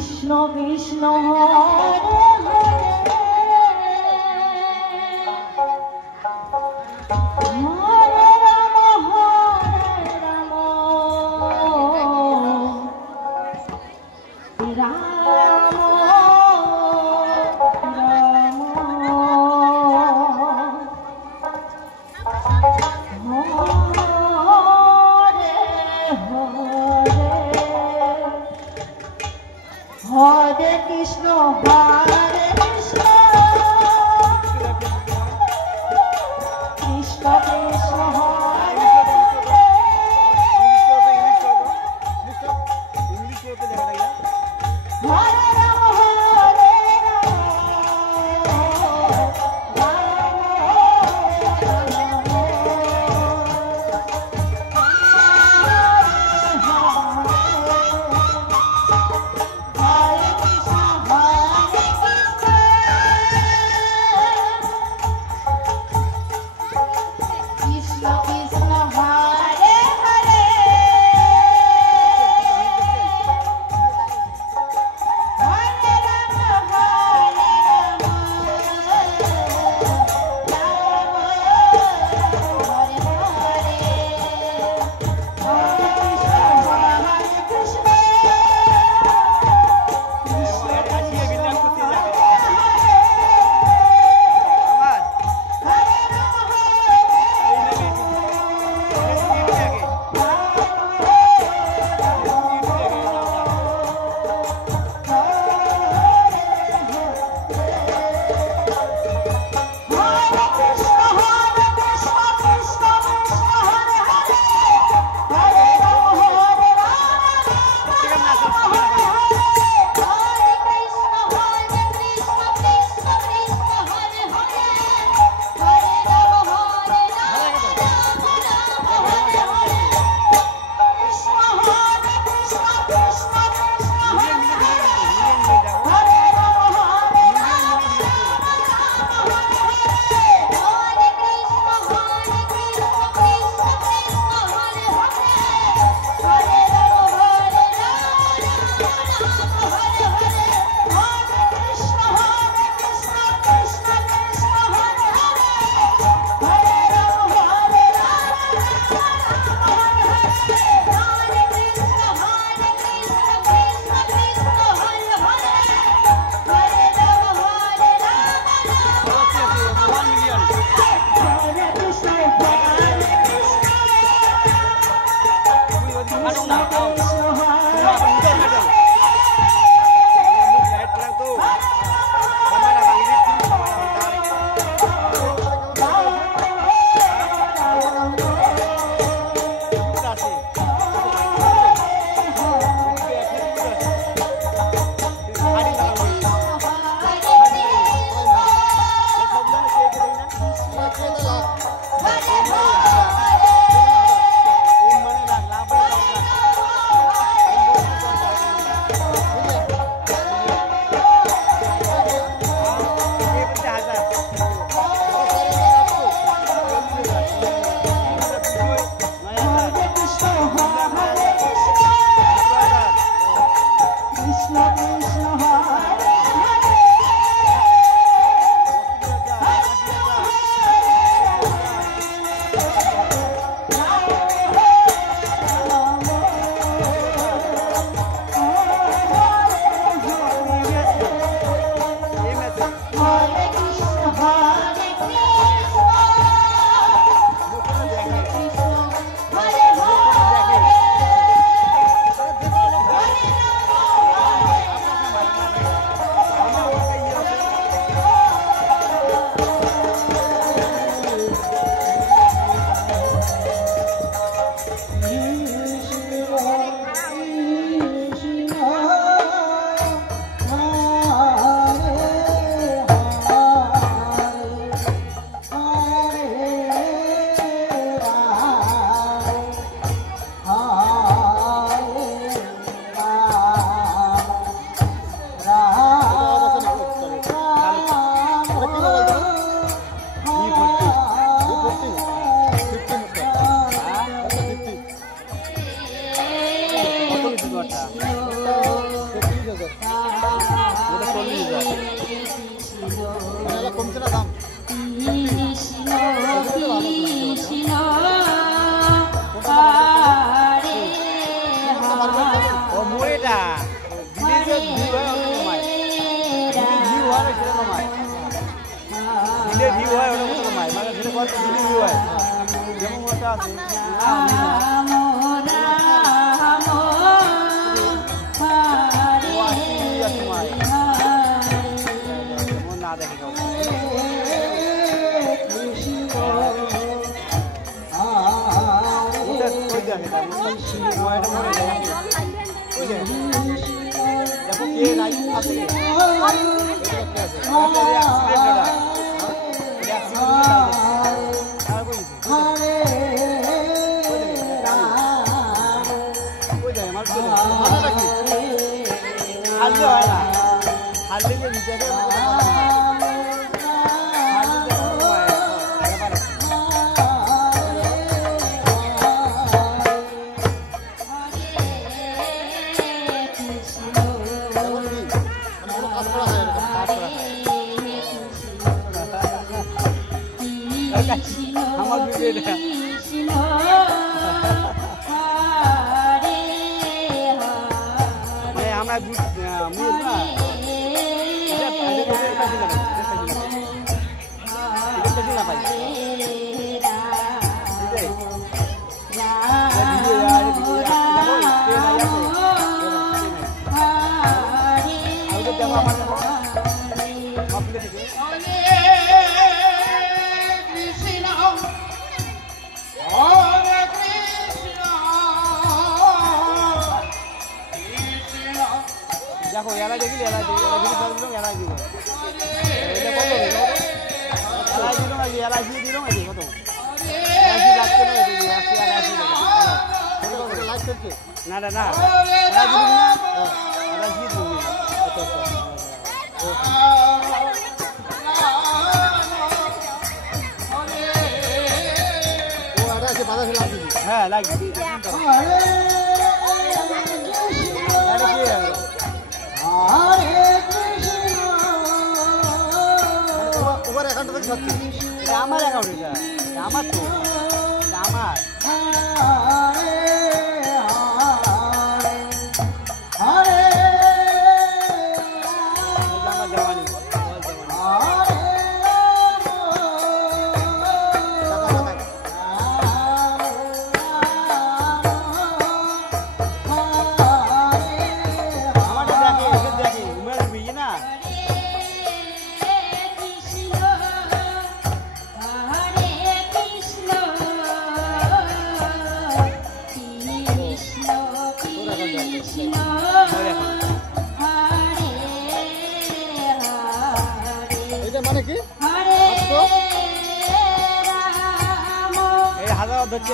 কৃষ্ণ কৃষ্ণ হরে হরে কৃষ্ণ হরে কৃষ্ণ কৃষ্ণ কৃষ্ণ হরে হরে রাম হরে ওটা 40,000 এটা কমছে না দাম কৃষ্ণ কৃষ্ণ হরে ও মোরেটা বিলেজে ভিউ হয় ওটা কমায় ভিউ হয় না সেটা কমায় বিলে ভিউ হয় ওটা কত কমায় মানে যেটা বলতে বিলে ভিউ হয় যেমন ওটা আছে রাম রাম হরে যেমন না দেখে কাউ ওটা কই দেখে না মোটা মোরে দেখে ওই যে দেখো কে নাই আছে রে হাললে হয় না হাললে যে নিচে আমার ভিডিওটা মানে আমরা মুজ না দেখো এলা দেখি এলা দেখি এলা দিব এটা কত এলা দিল না এলা দিল না কত এলা লাগছে না এটা এলা লাইভ করছে না না না এলা দিল না এলা দিল ও আরে আছে বাধা ফেলা দিবি হ্যাঁ লাগবে আরে কি হরে কৃষ্ণ ওভার অ্যাকাউন্ট থেকে যাচ্ছে এটা আমার অ্যাকাউন্ট এটা আমার তো আমার হরে হরে আমার জওয়ানি মানে কি এই হাজার অধ্যক্ষ